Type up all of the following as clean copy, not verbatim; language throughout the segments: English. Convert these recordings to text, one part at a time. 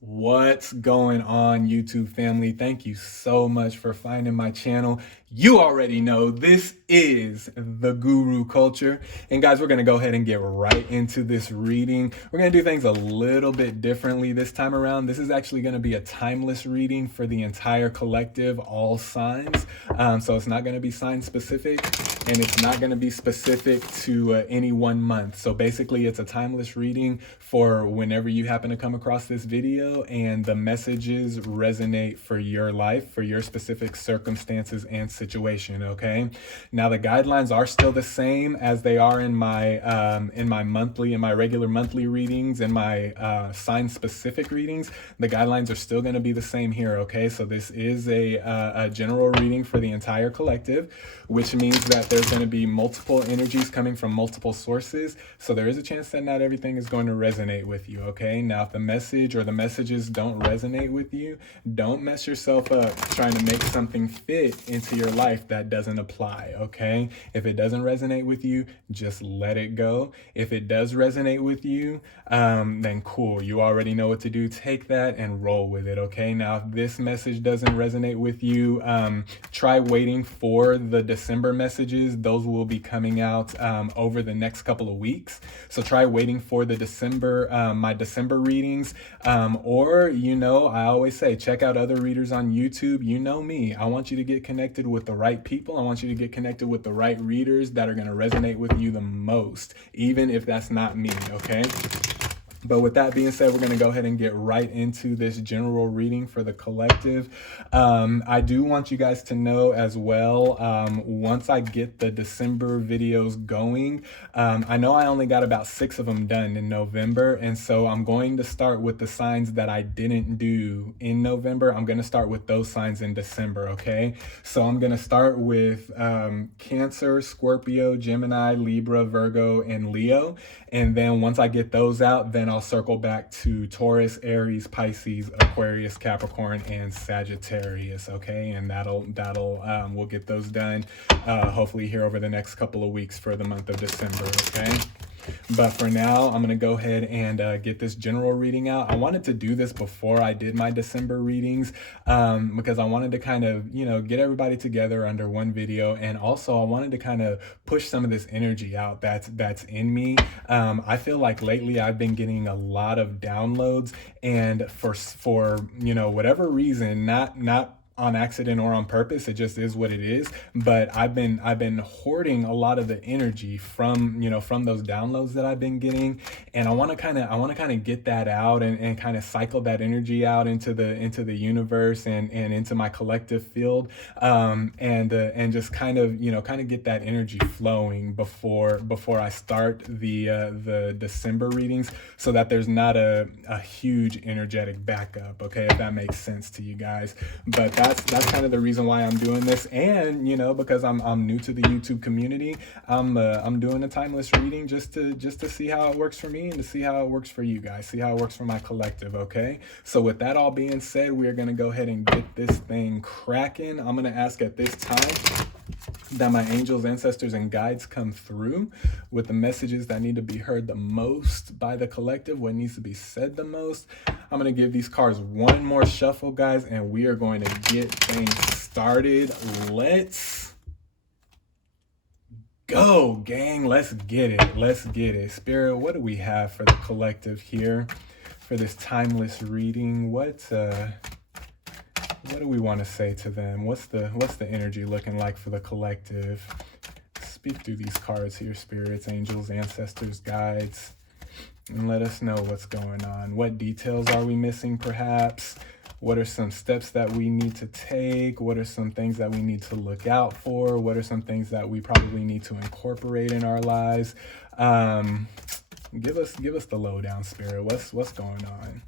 What's going on, YouTube family? Thank you so much for finding my channel. You already know this is the Guru Culture. And guys, we're going to go ahead and get right into this reading. We're going to do things a little bit differently this time around. This is actually going to be a timeless reading for the entire collective, all signs. So it's not going to be sign specific, and it's not going to be specific to any one month. So basically, it's a timeless reading for whenever you happen to come across this video and the messages resonate for your life, for your specific circumstances and situation. Okay. Now the guidelines are still the same as they are in my regular monthly readings and my sign specific readings. The guidelines are still going to be the same here. Okay. So this is a general reading for the entire collective, which means that there's going to be multiple energies coming from multiple sources. So there is a chance that not everything is going to resonate with you. Okay. Now, if the message or the messages don't resonate with you, don't mess yourself up trying to make something fit into your life that doesn't apply. Okay. If it doesn't resonate with you, just let it go. If it does resonate with you, then cool. You already know what to do. Take that and roll with it. Okay. Now, if this message doesn't resonate with you, try waiting for the December messages. Those will be coming out over the next couple of weeks. So try waiting for the my December readings. Or, I always say, check out other readers on YouTube. You know me. I want you to get connected with the right people. I want you to get connected with the right readers that are going to resonate with you the most, even if that's not me. Okay. But with that being said, we're going to go ahead and get right into this general reading for the collective. I do want you guys to know as well, once I get the December videos going, I know I only got about 6 of them done in November. And so I'm going to start with the signs that I didn't do in November. I'm going to start with those signs in December. Okay. So I'm going to start with Cancer, Scorpio, Gemini, Libra, Virgo, and Leo. And then once I get those out, then I'll circle back to Taurus, Aries, Pisces, Aquarius, Capricorn, and Sagittarius. Okay, and we'll get those done hopefully here over the next couple of weeks for the month of December. Okay. But for now, I'm going to go ahead and get this general reading out. I wanted to do this before I did my December readings because I wanted to kind of, get everybody together under one video. And also I wanted to kind of push some of this energy out that's in me. I feel like lately I've been getting a lot of downloads, and for whatever reason, not on accident or on purpose, it just is what it is. But I've been hoarding a lot of the energy from those downloads that I've been getting, and I want to kind of get that out and kind of cycle that energy out into the universe and into my collective field, and just kind of get that energy flowing before I start the December readings, so that there's not a huge energetic backup. Okay, if that makes sense to you guys. But that's kind of the reason why I'm doing this. And because I'm new to the YouTube community, I'm doing a timeless reading just to see how it works for me and to see how it works for you guys, see how it works for my collective. Okay, so with that all being said, we are going to go ahead and get this thing cracking. I'm going to ask at this time that my angels, ancestors, and guides come through with the messages that need to be heard the most by the collective, what needs to be said the most. I'm going to give these cards one more shuffle, guys, and we are going to get things started. Let's go, gang. Let's get it. Let's get it. Spirit, what do we have for the collective here for this timeless reading? What do we want to say to them? What's the energy looking like for the collective? Speak through these cards here, spirits, angels, ancestors, guides, and let us know what's going on. What details are we missing, perhaps? What are some steps that we need to take? What are some things that we need to look out for? What are some things that we probably need to incorporate in our lives? Give us the lowdown, Spirit. What's going on?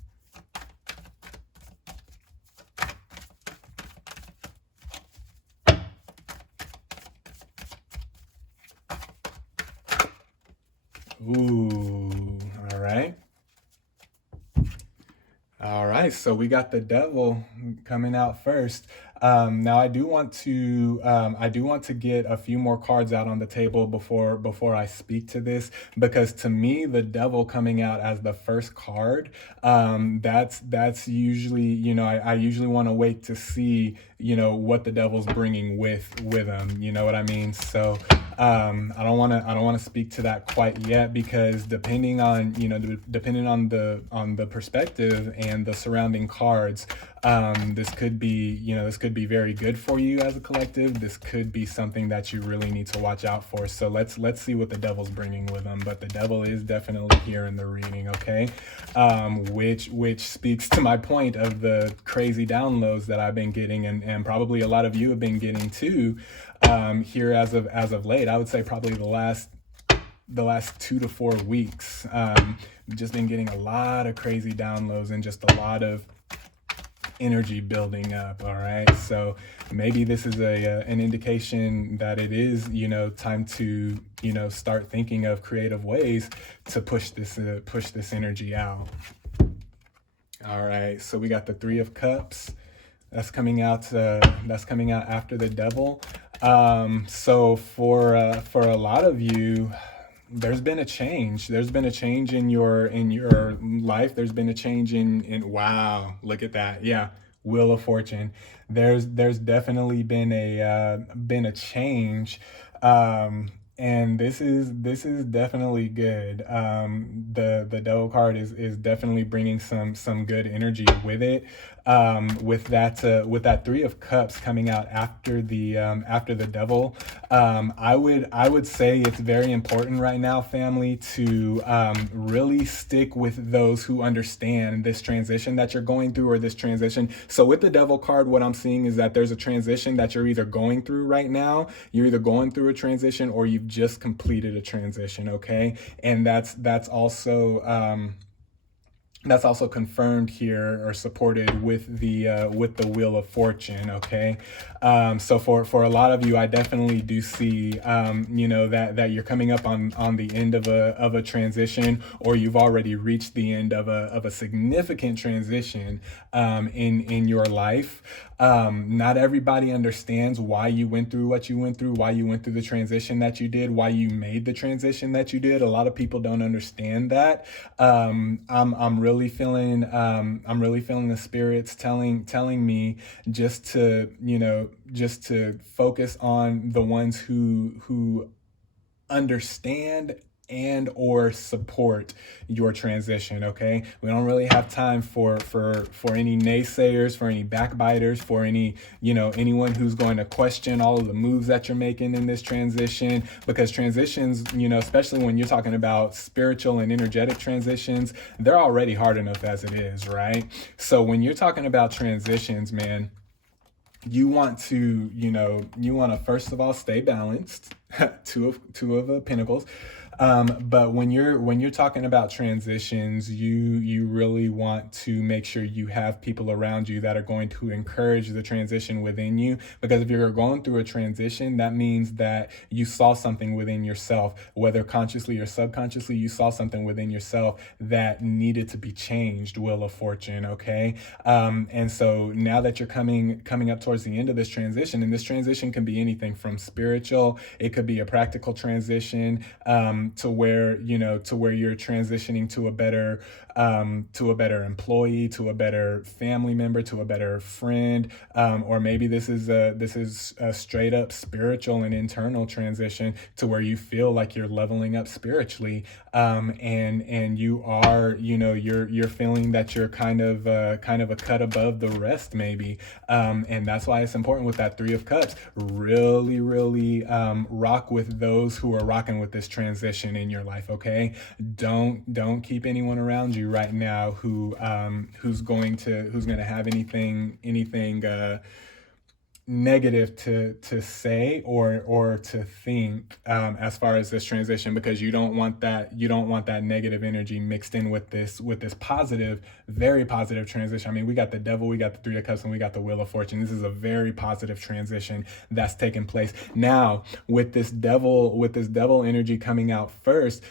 Ooh, all right. All right, so we got the devil coming out first. Now I do want to get a few more cards out on the table before I speak to this, because to me the devil coming out as the first card, that's usually, I usually want to wait to see, what the devil's bringing with him. You know what I mean? So I don't want to speak to that quite yet, because depending on the perspective and the surrounding cards, this could be very good for you as a collective. This could be something that you really need to watch out for. So let's see what the devil's bringing with him. But the devil is definitely here in the reading, okay? Which speaks to my point of the crazy downloads that I've been getting, and probably a lot of you have been getting too, here as of late. I would say probably the last 2 to 4 weeks. Just been getting a lot of crazy downloads and just a lot of energy building up. All right, so maybe this is an indication that it is, time to, start thinking of creative ways to push this energy out. All right, so we got the Three of Cups. That's coming out. That's coming out after the devil. So for a lot of you, there's been a change. There's been a change in your life. There's been a change in wow, look at that. Yeah, Wheel of Fortune. There's definitely been a change. And this is definitely good. The devil card is definitely bringing some good energy with it. With that Three of Cups coming out after the devil, I would say it's very important right now, family, to really stick with those who understand this transition that you're going through, or this transition. So with the devil card, what I'm seeing is that there's a transition that you're either going through right now. You're either going through a transition, or you've just completed a transition. Okay, and that's also confirmed here, or supported with the Wheel of Fortune. Okay, so for a lot of you, I definitely do see, that you're coming up on the end of a transition, or you've already reached the end of a significant transition in your life. Not everybody understands why you went through what you went through, why you went through the transition that you did, why you made the transition that you did. A lot of people don't understand that. I'm really feeling the spirits telling me just to focus on the ones who understand and or support your transition. Okay, we don't really have time for any naysayers, for any backbiters, for anyone who's going to question all of the moves that you're making in this transition, because transitions, especially when you're talking about spiritual and energetic transitions, they're already hard enough as it is, right? So when you're talking about transitions, man, you want to first of all stay balanced. two of Pentacles. But when you're talking about transitions, you really want to make sure you have people around you that are going to encourage the transition within you. Because if you're going through a transition, that means that you saw something within yourself, whether consciously or subconsciously. You saw something within yourself that needed to be changed. Wheel of Fortune. Okay, and so now that you're coming up towards the end of this transition, and this transition can be anything from spiritual, it could be a practical transition, to where you're transitioning to a better employee, to a better family member, to a better friend, or maybe this is a straight up spiritual and internal transition, to where you feel like you're leveling up spiritually, and you are, you're feeling that you're kind of a cut above the rest, maybe, and that's why it's important with that Three of Cups. Really, really rock with those who are rocking with this transition in your life. Okay, don't keep anyone around you right now who's going to have anything negative to say or to think, as far as this transition, because you don't want that negative energy mixed in with this positive, very positive transition. I mean, we got the devil, we got the Three of Cups, and we got the Wheel of Fortune. This is a very positive transition that's taking place now. With this devil energy coming out first,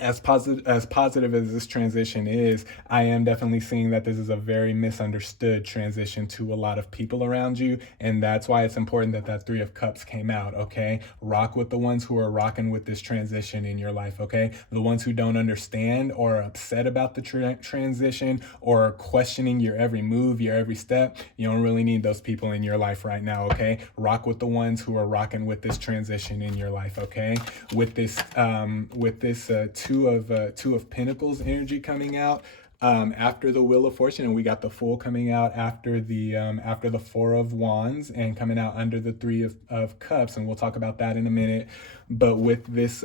as positive as this transition is, I am definitely seeing that this is a very misunderstood transition to a lot of people around you, and that's why it's important that that 3 of Cups came out. Okay, rock with the ones who are rocking with this transition in your life. Okay, the ones who don't understand or are upset about the transition or are questioning your every move, your every step. You don't really need those people in your life right now. Okay, rock with the ones who are rocking with this transition in your life. Okay, with this Two of Pentacles energy coming out after the Wheel of Fortune, and we got the Fool coming out after the Four of Wands, and coming out under the Three of Cups, and we'll talk about that in a minute. But with this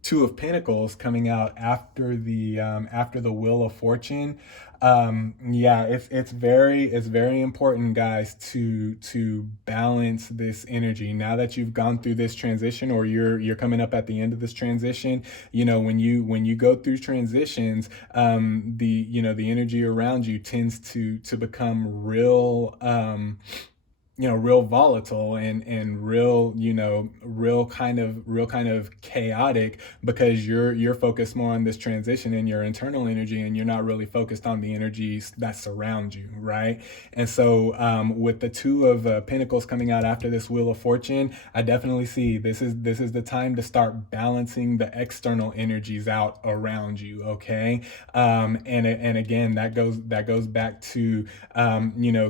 Two of Pentacles coming out after the Wheel of Fortune. Yeah, it's very important, guys, to balance this energy. Now that you've gone through this transition, or you're coming up at the end of this transition, when you go through transitions, the energy around you tends to become real volatile, and real kind of chaotic, because you're focused more on this transition in your internal energy, and you're not really focused on the energies that surround you, right? And so with the Two of Pentacles coming out after this Wheel of Fortune, I definitely see this is the time to start balancing the external energies out around you. Okay, and again, that goes back to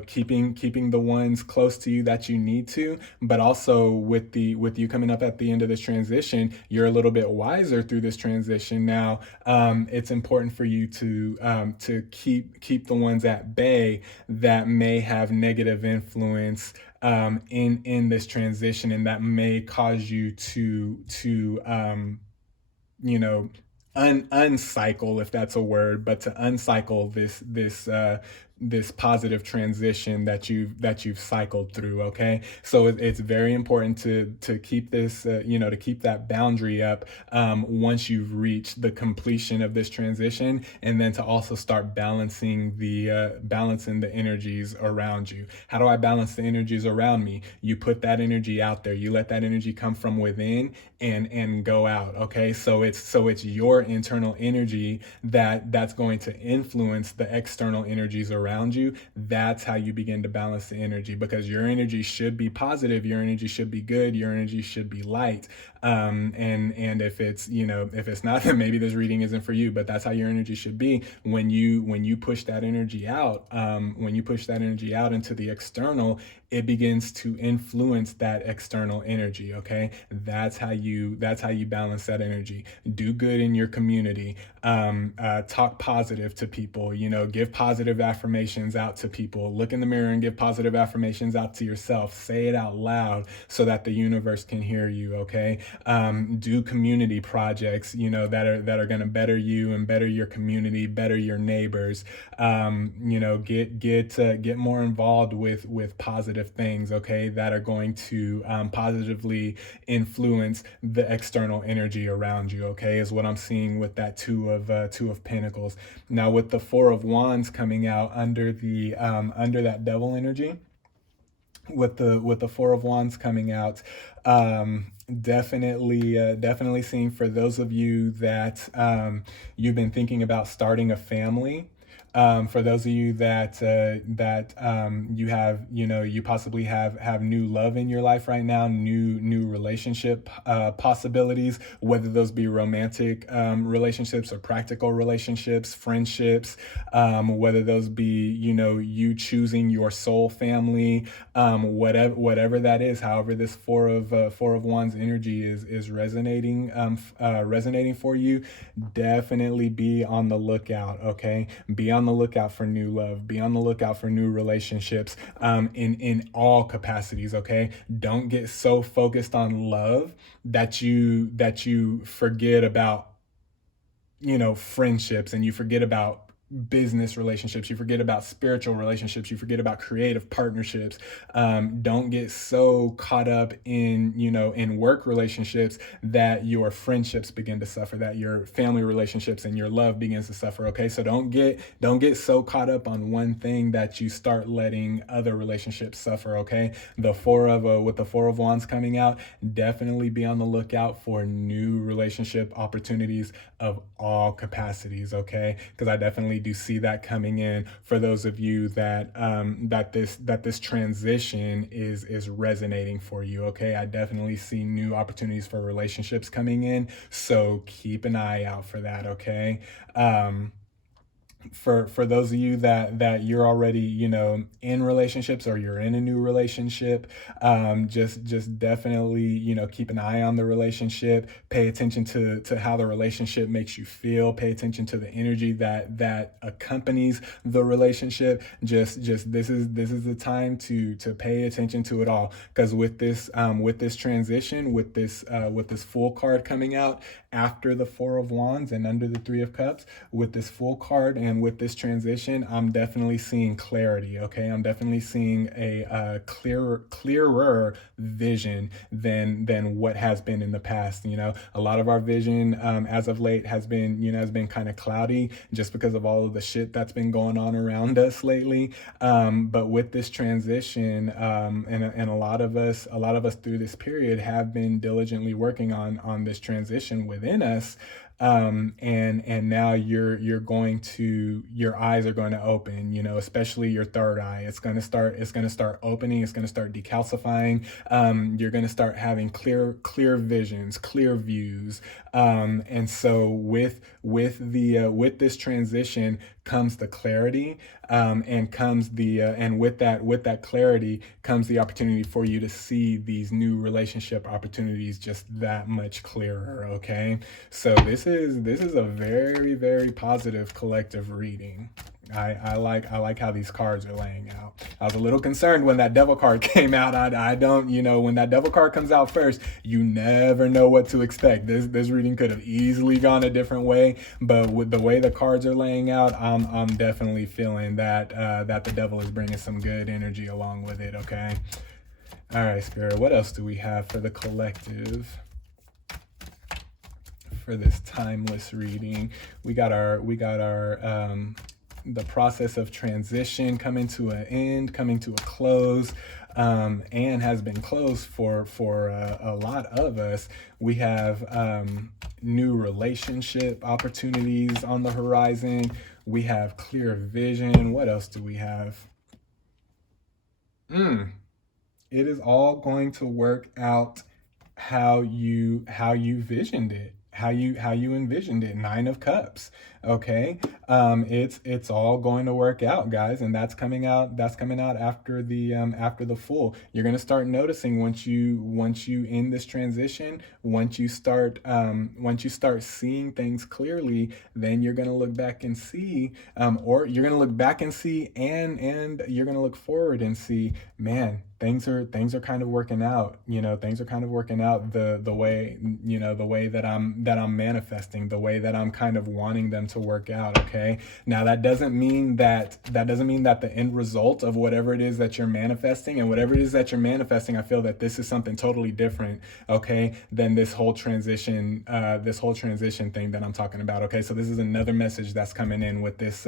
keeping the ones close to you that you need to, but also with you coming up at the end of this transition, you're a little bit wiser through this transition now. It's important for you to keep the ones at bay that may have negative influence in this transition, and that may cause you to you know uncycle, if that's a word, but to uncycle this positive transition that you've cycled through. Okay, so it's very important to keep this to keep that boundary up once you've reached the completion of this transition, and then to also start balancing the energies around you. How do I balance the energies around me? You put that energy out there, you let that energy come from within and go out. Okay, so it's your internal energy that's going to influence the external energies around you. That's how you begin to balance the energy, because your energy should be positive, your energy should be good, your energy should be light. And if it's not, then maybe this reading isn't for you, but that's how your energy should be. When you push that energy out, into the external, it begins to influence that external energy. Okay, that's how you balance that energy. Do good in your community. Talk positive to people. Give positive affirmations out to people. Look in the mirror and give positive affirmations out to yourself. Say it out loud so that the universe can hear you. Okay. Do community projects, that are going to better you and better your community, better your neighbors. Get more involved with positive things. Okay, that are going to positively influence the external energy around you. Okay, is what I'm seeing with that Two of Pentacles. Now, with the Four of Wands coming out under that Devil energy, with the Four of Wands coming out, definitely seeing, for those of you that you've been thinking about starting a family. For those of you you possibly have new love in your life right now, new relationship possibilities, whether those be romantic relationships or practical relationships, friendships, whether those be you choosing your soul family, whatever that is. However, this Four of Wands energy is resonating for you. Definitely be on the lookout. Okay, be on the lookout for new love. Be on the lookout for new relationships in all capacities. Okay, don't get so focused on love that you forget about friendships, and you forget about business relationships, you forget about spiritual relationships, you forget about creative partnerships. Don't get so caught up in, in work relationships that your friendships begin to suffer, that your family relationships and your love begins to suffer. Okay, so don't get so caught up on one thing that you start letting other relationships suffer. Okay, with the Four of Wands coming out, definitely be on the lookout for new relationship opportunities of all capacities. Okay, because I definitely do see that coming in for those of you that this transition is resonating for you. Okay, I definitely see new opportunities for relationships coming in, so keep an eye out for that. Okay. For those of you that you're already, in relationships, or you're in a new relationship, just definitely, keep an eye on the relationship. Pay attention to how the relationship makes you feel. Pay attention to the energy that accompanies the relationship. Just this is the time to pay attention to it all, because with this transition, with this full card coming out after the Four of Wands and under the Three of Cups, with this full card and with this transition, I'm definitely seeing clarity. Okay, I'm definitely seeing a clearer vision than what has been in the past. A lot of our vision, as of late, has been kind of cloudy, just because of all of the shit that's been going on around us lately. But with this transition, and a lot of us through this period have been diligently working on this transition within us. And now your eyes are going to open, especially your third eye. It's going to start opening. It's going to start decalcifying. You're going to start having clear visions, clear views. And so with this transition comes the clarity, and with that clarity comes the opportunity for you to see these new relationship opportunities just that much clearer. Okay, so this is a very, very positive collective reading. I like how these cards are laying out. I was a little concerned when that devil card came out. I don't, when that devil card comes out first, you never know what to expect. This reading could have easily gone a different way, but with the way the cards are laying out, I'm definitely feeling that the devil is bringing some good energy along with it. Okay. All right, Spirit. What else do we have for the collective? For this timeless reading, we got our the process of transition coming to an end, coming to a close, and has been closed for a lot of us. We have new relationship opportunities on the horizon. We have clear vision. What else do we have? It is all going to work out how you visioned it, how you envisioned it. Nine of Cups. Okay, it's all going to work out, guys, and that's coming out after the full. You're going to start noticing once you in this transition, once you start seeing things clearly, then you're going to look back and see, or you're going to look back and see, and you're going to look forward and see, man, things are kind of working out. Things are kind of working out the way that I'm manifesting, the way that I'm kind of wanting them to work out. Okay, now that doesn't mean that the end result of whatever it is that you're manifesting, and whatever it is that you're manifesting, I feel that this is something totally different, okay, than this whole transition thing that I'm talking about. Okay, so this is another message that's coming in with this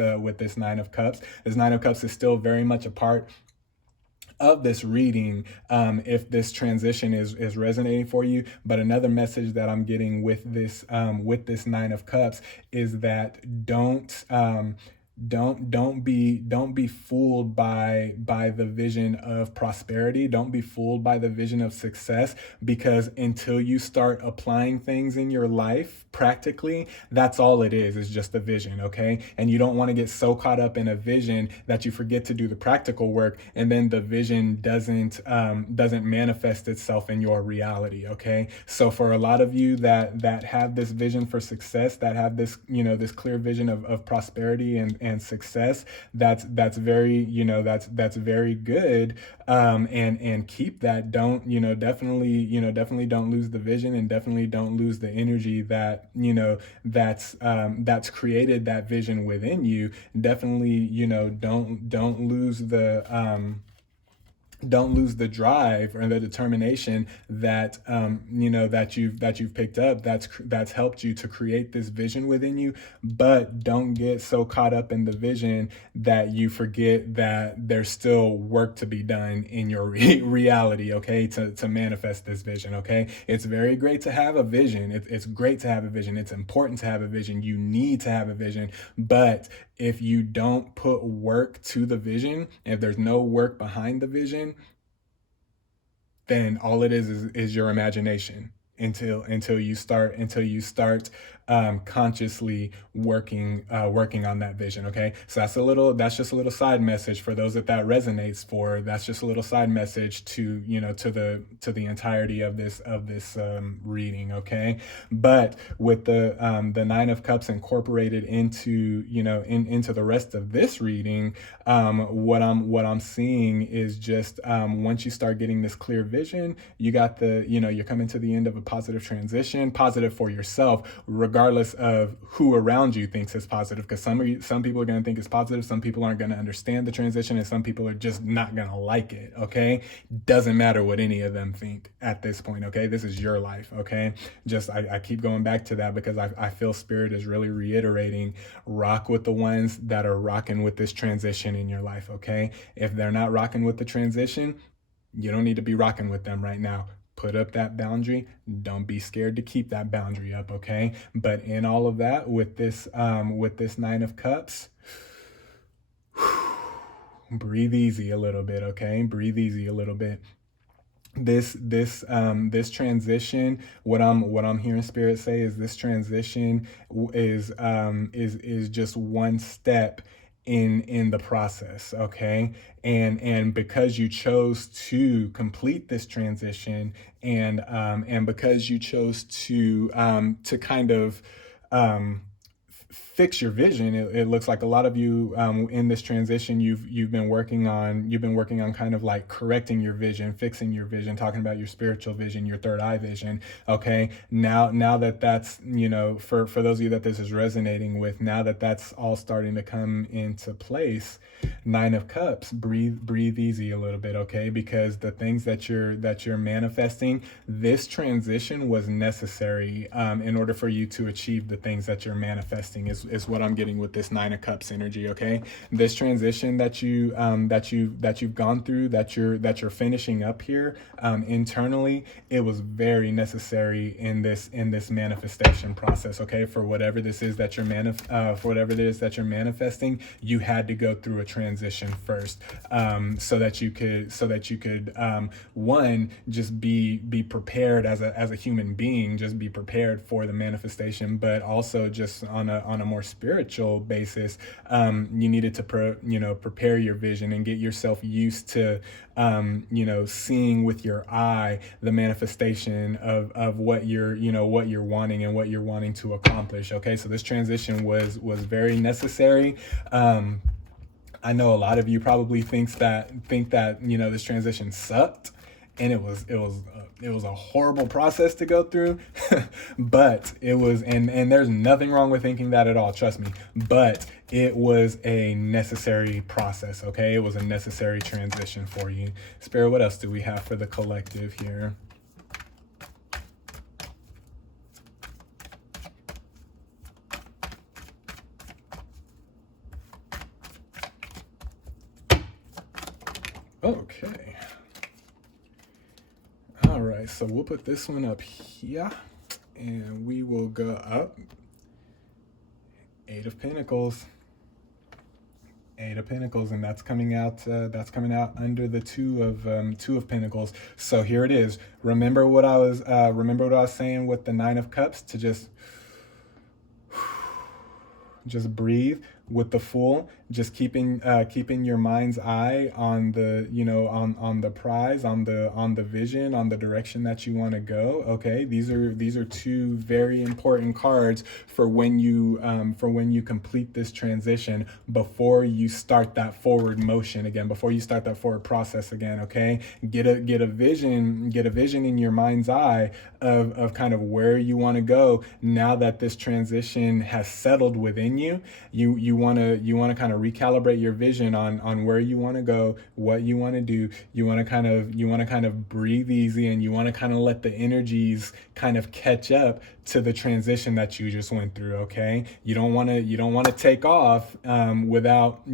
Nine of Cups. This Nine of Cups is still very much a part of this reading, if this transition is resonating for you. But another message that I'm getting with this Nine of Cups is that don't be fooled by the vision of prosperity. Don't be fooled by the vision of success, because until you start applying things in your life practically, that's all it is just a vision. Okay, and you don't want to get so caught up in a vision that you forget to do the practical work, and then the vision doesn't manifest itself in your reality. Okay, so for a lot of you that have this vision for success, that have this this clear vision of prosperity and and success, that's very, that's very good. And keep that. Don't, definitely don't lose the vision, and definitely don't lose the energy that, that's created that vision within you. Definitely, don't lose the, don't lose the drive or the determination that, that you've picked up, that's helped you to create this vision within you. But don't get so caught up in the vision that you forget that there's still work to be done in your reality, okay, to manifest this vision. Okay, it's very great to have a vision. It's great to have a vision. It's important to have a vision. You need to have a vision. But if you don't put work to the vision, if there's no work behind the vision, then all it is your imagination until you start consciously working on that vision. Okay, so that's just a little side message for those that resonates for. That's just a little side message to, to the entirety of this reading. Okay, but with the Nine of Cups incorporated into, into the rest of this reading, what I'm seeing is just, once you start getting this clear vision, you got you're coming to the end of a positive transition, positive for yourself, regardless of who around you thinks it's positive. Because some people are going to think it's positive, some people aren't going to understand the transition, and some people are just not going to like it. Okay, doesn't matter what any of them think at this point. Okay, this is your life. Okay, just I keep going back to that because I feel Spirit is really reiterating, rock with the ones that are rocking with this transition in your life. Okay, if they're not rocking with the transition, you don't need to be rocking with them right now. Put up that boundary. Don't be scared to keep that boundary up. Okay, but in all of that, with this Nine of Cups, breathe easy a little bit. Okay, breathe easy a little bit. This transition, what I'm hearing Spirit say is, this transition is just one step in the process. Okay, and because you chose to complete this transition, and because you chose to kind of fix your vision, it looks like a lot of you, in this transition, you've been working on kind of like correcting your vision, fixing your vision, talking about your spiritual vision, your third eye vision. Okay, now that's, for those of you that this is resonating with, now that that's all starting to come into place, Nine of Cups, breathe easy a little bit. Okay, because the things that you're manifesting, this transition was necessary, in order for you to achieve the things that you're manifesting, is what I'm getting with this Nine of Cups energy. Okay, this transition that you've gone through, that you're finishing up here, internally, it was very necessary in this manifestation process. Okay, for whatever this is that you're manifesting, you had to go through a transition first, so that you could one, just be prepared as a human being, just be prepared for the manifestation, but also just on a more spiritual basis, you needed to prepare your vision and get yourself used to, seeing with your eye the manifestation of what you're wanting and what you're wanting to accomplish. Okay, so this transition was very necessary. I know a lot of you probably think that this transition sucked, and it was a horrible process to go through, but it was, and there's nothing wrong with thinking that at all, trust me, but it was a necessary process. Okay, it was a necessary transition for you. Spirit, what else do we have for the collective here? Okay. All right, so we'll put this one up here, and we will go up. Eight of Pentacles. Eight of Pentacles, and that's coming out under the two of Pentacles. So here it is. Remember what I was saying with the Nine of Cups, to just Just breathe with the Fool, just keeping your mind's eye on the, on the prize, on the vision, on the direction that you want to go. Okay, these are two very important cards for when you complete this transition, before you start that forward motion again, before you start that forward process again. Okay, get a vision in your mind's eye of kind of where you want to go now that this transition has settled within you. You want to kind of recalibrate your vision on where you want to go, what you want to do. You want to kind of breathe easy, and you want to kind of let the energies kind of catch up to the transition that you just went through. Okay, you don't want to take off without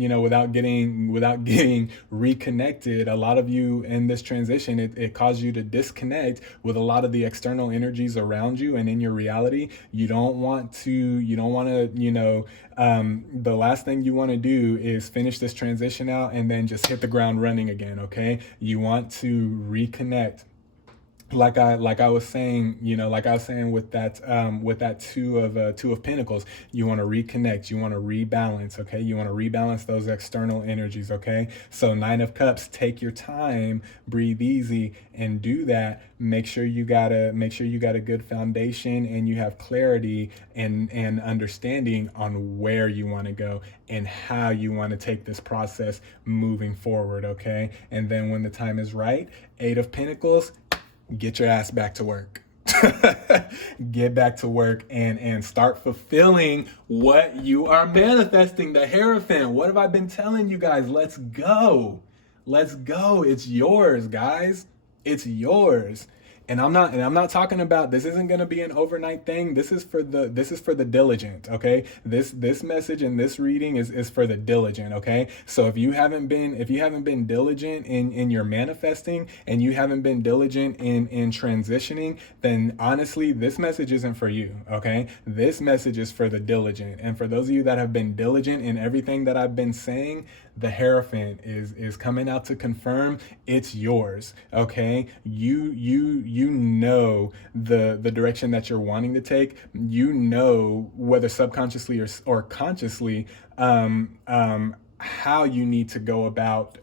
getting reconnected. A lot of you in this transition, it caused you to disconnect with a lot of the external energies around you and in your reality. You don't want to the last thing you want to do is finish this transition out and then just hit the ground running again. Okay, you want to reconnect, like I was saying, with that two of Pentacles. You want to reconnect, you want to rebalance. Okay, you want to rebalance those external energies. Okay, so Nine of Cups, take your time, breathe easy, and do that. Make sure you got a good foundation, and you have clarity and understanding on where you want to go and how you want to take this process moving forward. Okay, and then when the time is right, Eight of Pentacles, get your ass back to work. Get back to work and start fulfilling what you are manifesting. The Hierophant. What have I been telling you guys? Let's go. Let's go. It's yours, guys. It's yours. And I'm not talking about, this isn't going to be an overnight thing. This is for the diligent. Okay, this message and this reading is for the diligent. Okay, so if you haven't been diligent in your manifesting, and you haven't been diligent in transitioning, then honestly, this message isn't for you. Okay, this message is for the diligent. And for those of you that have been diligent in everything that I've been saying, the Hierophant is coming out to confirm it's yours. Okay, you know the direction that you're wanting to take. You know, whether subconsciously or consciously, how you need to go about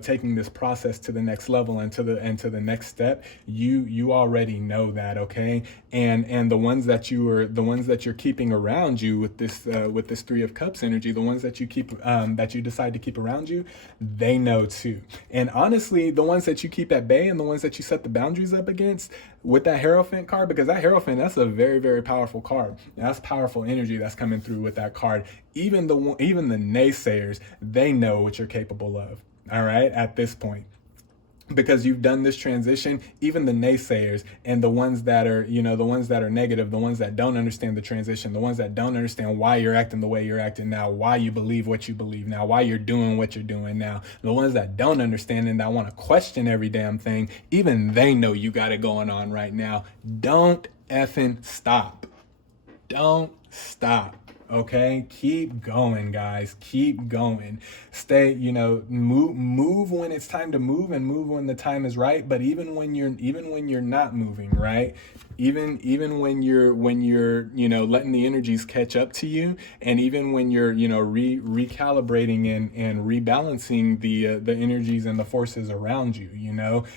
taking this process to the next level and to the next step. You already know that. Okay, and the ones that you're keeping around you with this Three of Cups energy, the ones that you decide to keep around you, they know too. And honestly, the ones that you keep at bay and the ones that you set the boundaries up against with that Hierophant card, because that Hierophant, that's a very, very powerful card. That's powerful energy that's coming through with that card. Even the naysayers, they know what you're capable of. All right, at this point, because you've done this transition. Even the naysayers and the ones that are negative, the ones that don't understand the transition, the ones that don't understand why you're acting the way you're acting now, why you believe what you believe now, why you're doing what you're doing now, the ones that don't understand and that want to question every damn thing, even they know you got it going on right now. Don't effing stop. Don't stop. Okay, keep going, guys. Keep going. Stay, move when it's time to move, and move when the time is right. But even when you're not moving, right? Even when you're letting the energies catch up to you, and even when you're recalibrating and rebalancing the energies and the forces around you,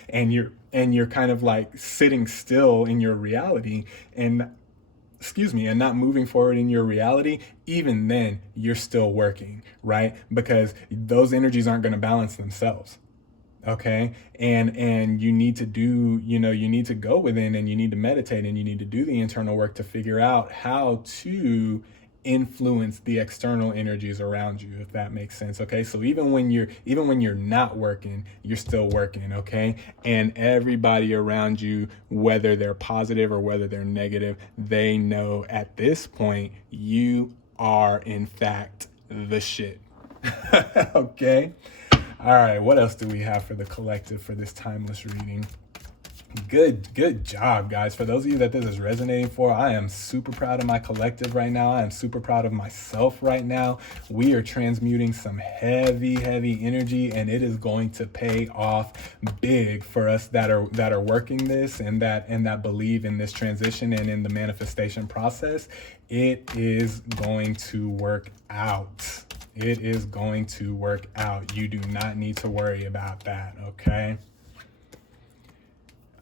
and you're kind of like sitting still in your reality and not moving forward in your reality, even then you're still working, right? Because those energies aren't going to balance themselves. Okay, and you need to go within, and you need to meditate, and you need to do the internal work to figure out how to influence the external energies around you, if that makes sense. Okay, so even when you're not working, you're still working. Okay, and everybody around you, whether they're positive or whether they're negative, they know at this point you are in fact the shit. Okay, all right, what else do we have for the collective for this timeless reading? Good job, guys. For those of you that this is resonating for, I am super proud of my collective right now. I am super proud of myself right now. We are transmuting some heavy energy, and it is going to pay off big for us that are working this and that believe in this transition and in the manifestation process. It is going to work out. It is going to work out. You do not need to worry about that, okay?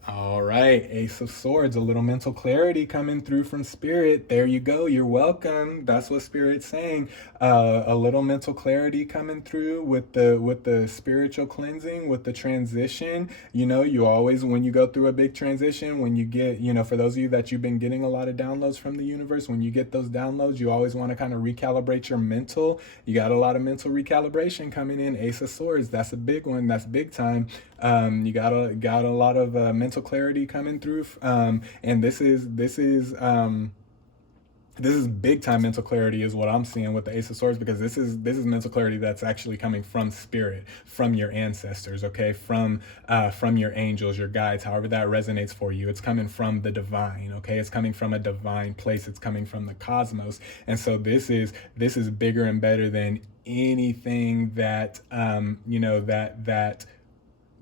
All right, Ace of Swords, a little mental clarity coming through from Spirit. There you go. You're welcome. That's what Spirit's saying. A little mental clarity coming through with the spiritual cleansing, with the transition. You know, you always, when you go through a big transition, when you get, for those of you that you've been getting a lot of downloads from the universe, when you get those downloads, you always want to kind of recalibrate your mental. You got a lot of mental recalibration coming in. Ace of Swords, that's a big one. That's big time. You got a lot of mental clarity coming through, and this is big time mental clarity is what I'm seeing with the Ace of Swords, because this is mental clarity that's actually coming from Spirit, from your ancestors, okay, from your angels, your guides, however that resonates for you. It's coming from the divine, okay, it's coming from a divine place, it's coming from the cosmos, and so this is bigger and better than anything that that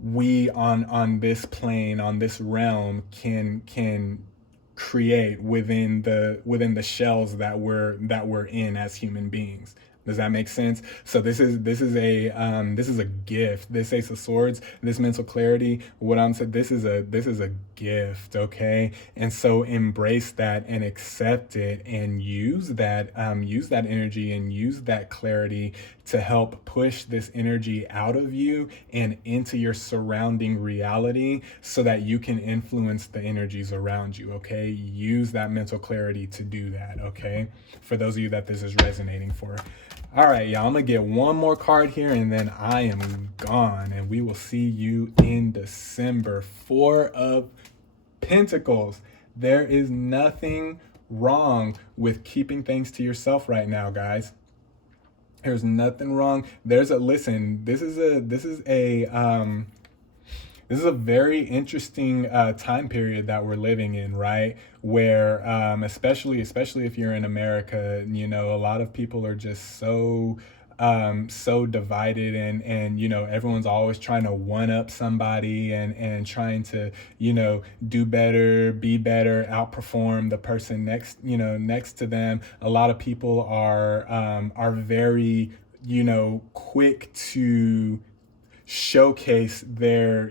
we on this plane, on this realm, can create within the shells that we're in as human beings. Does that make sense? So this is a gift. This Ace of Swords, this mental clarity, what I'm saying, this is a gift, okay? And so embrace that and accept it and use that energy and use that clarity to help push this energy out of you and into your surrounding reality so that you can influence the energies around you, okay? Use that mental clarity to do that, okay? For those of you that this is resonating for. All right, y'all, I'm gonna get one more card here and then I am gone, and we will see you in December. Four of Pentacles. There is nothing wrong with keeping things to yourself right now, guys. There's nothing wrong. Listen, this is a very interesting time period that we're living in, right? Where, especially if you're in America, a lot of people are just so divided, and everyone's always trying to one up somebody and trying to do better, be better, outperform the person next to them. A lot of people are very quick to showcase their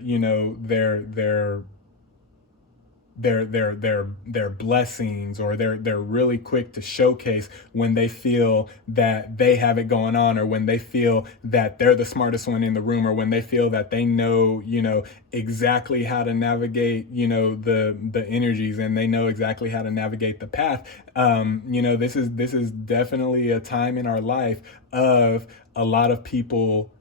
blessings, or they're really quick to showcase when they feel that they have it going on, or when they feel that they're the smartest one in the room, or when they feel that they know exactly how to navigate the energies, and they know exactly how to navigate the path. This is definitely a time in our life of a lot of people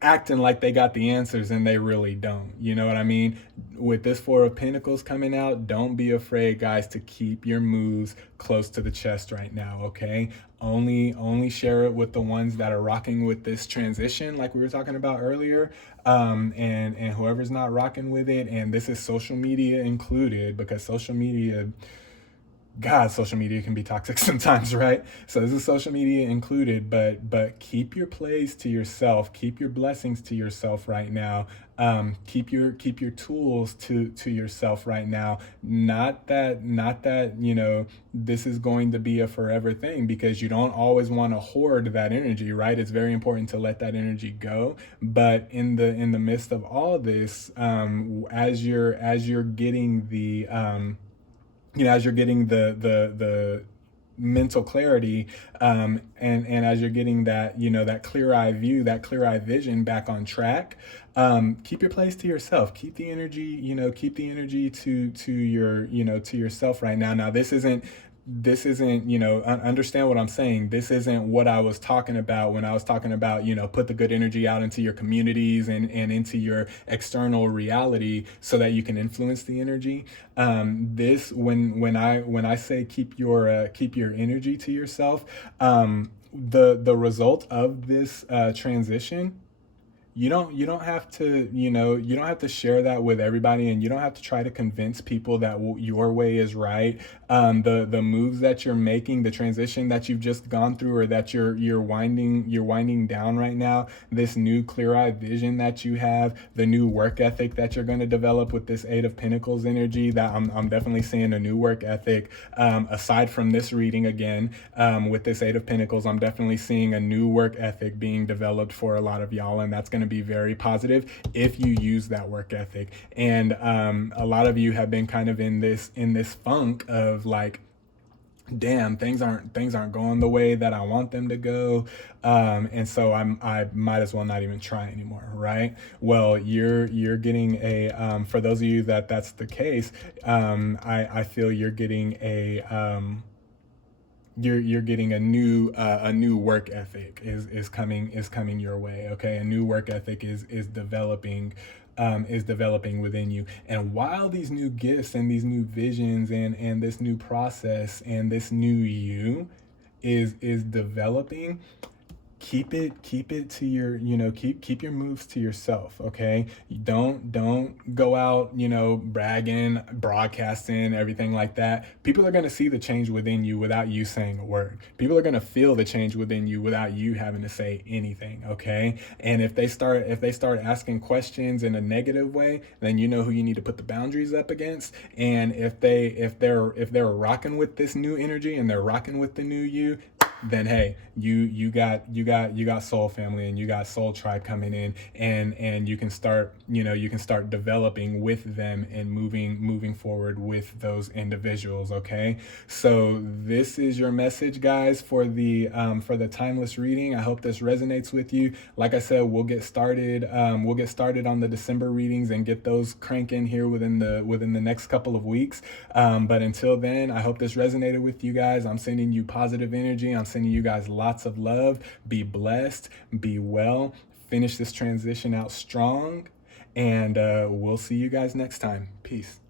acting like they got the answers and they really don't. You know what I mean? With this Four of Pentacles coming out, don't be afraid, guys, to keep your moves close to the chest right now, okay? Only share it with the ones that are rocking with this transition, like we were talking about earlier. And whoever's not rocking with it, and this is social media included, because social media can be toxic sometimes, right? So this is social media included, but keep your plays to yourself, keep your blessings to yourself right now. Keep your tools to yourself right now. Not that this is going to be a forever thing, because you don't always want to hoard that energy, right? It's very important to let that energy go. But in the midst of all this, as you're getting the the mental clarity, and as you're getting that that clear eye view, that clear eye vision back on track, keep your place to yourself, keep the energy to your to yourself right now. Now this isn't understand what I'm saying. This isn't what I was talking about when I was talking about, put the good energy out into your communities and into your external reality so that you can influence the energy. This, when I say keep your energy to yourself, the result of this transition, you don't have to, you don't have to share that with everybody, and you don't have to try to convince people that your way is right. The moves that you're making, the transition that you've just gone through, or that you're winding down right now, this new clear-eyed vision that you have, the new work ethic that you're going to develop with this Eight of Pentacles energy, that I'm definitely seeing a new work ethic. Aside from this reading again, with this Eight of Pentacles, I'm definitely seeing a new work ethic being developed for a lot of y'all, and that's going to be very positive if you use that work ethic. And a lot of you have been kind of in this funk of like, damn, things aren't going the way that I want them to go, and so I might as well not even try anymore, right? Well, you're getting a, for those of you that's the case, I feel you're getting a, you're getting a new work ethic is coming your way. Okay, a new work ethic is developing within you. And while these new gifts and these new visions and this new process and this new you is developing, keep it to your, keep your moves to yourself. Okay, don't go out, bragging, broadcasting, everything like that. People are going to see the change within you without you saying a word. People are going to feel the change within you without you having to say anything. Okay, and if they start asking questions in a negative way, then you know who you need to put the boundaries up against. And if they're rocking with this new energy and they're rocking with the new you, then hey, you got soul family and you got soul tribe coming in, and you can start developing with them and moving forward with those individuals. Okay, so this is your message, guys, for the timeless reading. I hope this resonates with you. Like I said, we'll get started on the December readings and get those cranking here within the next couple of weeks. But until then, I hope this resonated with you guys. I'm sending you positive energy. I'm sending you guys lots of love. Be blessed, be well, finish this transition out strong, and we'll see you guys next time. Peace.